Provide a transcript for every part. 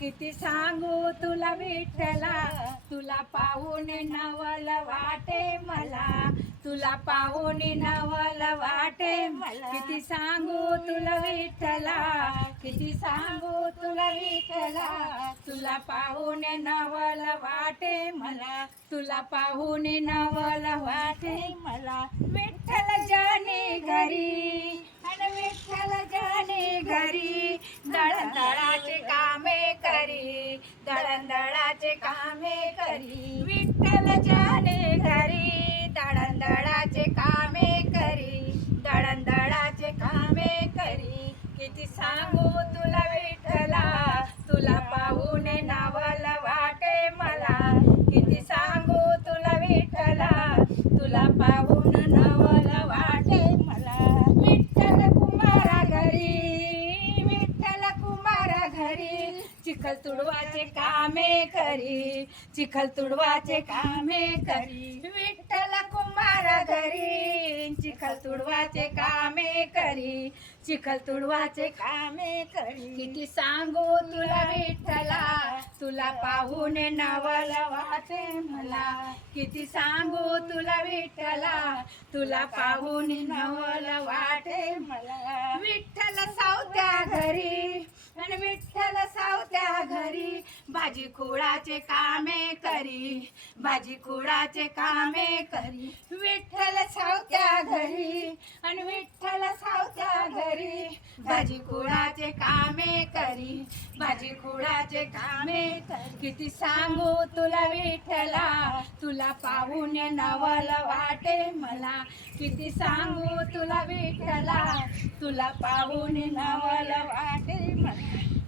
किती सांगू तुला विठ्ठला, तुला पाहून नवल वाटे मला, तुला पाहून नवल वाटे मला. किती सांगू तुला विठ्ठला, किती सांगू तुला विठ्ठला, तुला पाहून नवल वाटे मला, तुला पाहून नवल वाटे मला. विठ्ठल जाणे घरी आणि विठ्ठल जाणे घरी, दळदळाचे कामे करी, दळदळाचे कामे करी. विठ्ठल जाणे घरी, दळदळाचे कामे करी, दळदळाचे कामे करी. किती सांगू तुला विठ्ठला, तुला पाहून नवल वाटे मला, किती सांगू तुला विठ्ठला, तुला पाहून नवल वाटे मला. विठ्ठल कुमारा घरी, विठ्ठल कुमारा घरी, चिखल तुडवाचे कामे करी, चिखल तुडवाचे कामे करी. विठ्ठल कुमारा घरी, चिखल तुडवाचे कामे करी, चिखल तुडवाचे कामे करी. किती सांगू तुला विठ्ठला, तुला पाहून नवल वाटे मला, किती सांगू तुला विठ्ठला, तुला पाहून नवल वाटे मला. विठ्ठल सावत्या घरी आणि विठ्ठल सावत्या घरी, भाजी खुडाचे कामे करी, भाजी खुडाचे कामे करी. विठ्ठल सावत्या घरी आणि विठ्ठल सावत्या घरी, भाजी खुडाचे कामे करी, भाजी खुडाचे कामे करी. किती सांगू तुला विठ्ठला, तुला पाहून नवल वाटे मला, किती सांगू तुला विठ्ठला, तुला पाहून नवल वाटे मला.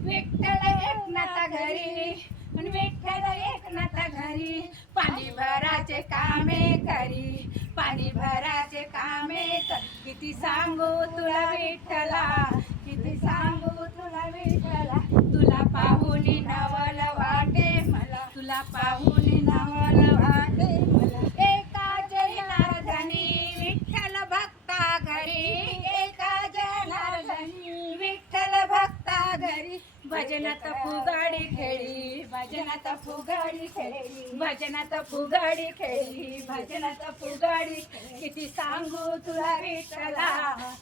विठ्ठल एकनाथ घरी आणि विठ्ठल एकनाथ घरी, पाणी भराचे कामे करी, पाणी भराचे कामे करी. किती सांगू तुला विठ्ठला, किती सांगू तुला विठ्ठला, तुला पाहून नवल वाटे मला, तुला पाहून नवल वाटे मला. एका जनार्दनी विठ्ठल भक्ता घरी, एका जनार्दनी विठ्ठल भक्ता घरी, भजनात फुगाडी खेळी, भजनात फुगाडी खेळी, भजनात फुगाडी खेळी, भजनात फुगाडी. किती सांगू तुला विठ्ठला,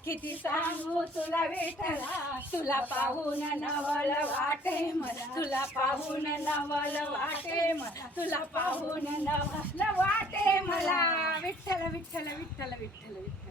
किती सांगू तुला विठ्ठला, तुला पाहून नवल वाटे मला, तुला पाहून नवल वाटे मला, तुला पाहून नवल वाटे मला. विठ्ठल विठ्ठल विठ्ठल विठ्ठल विठ्ठल.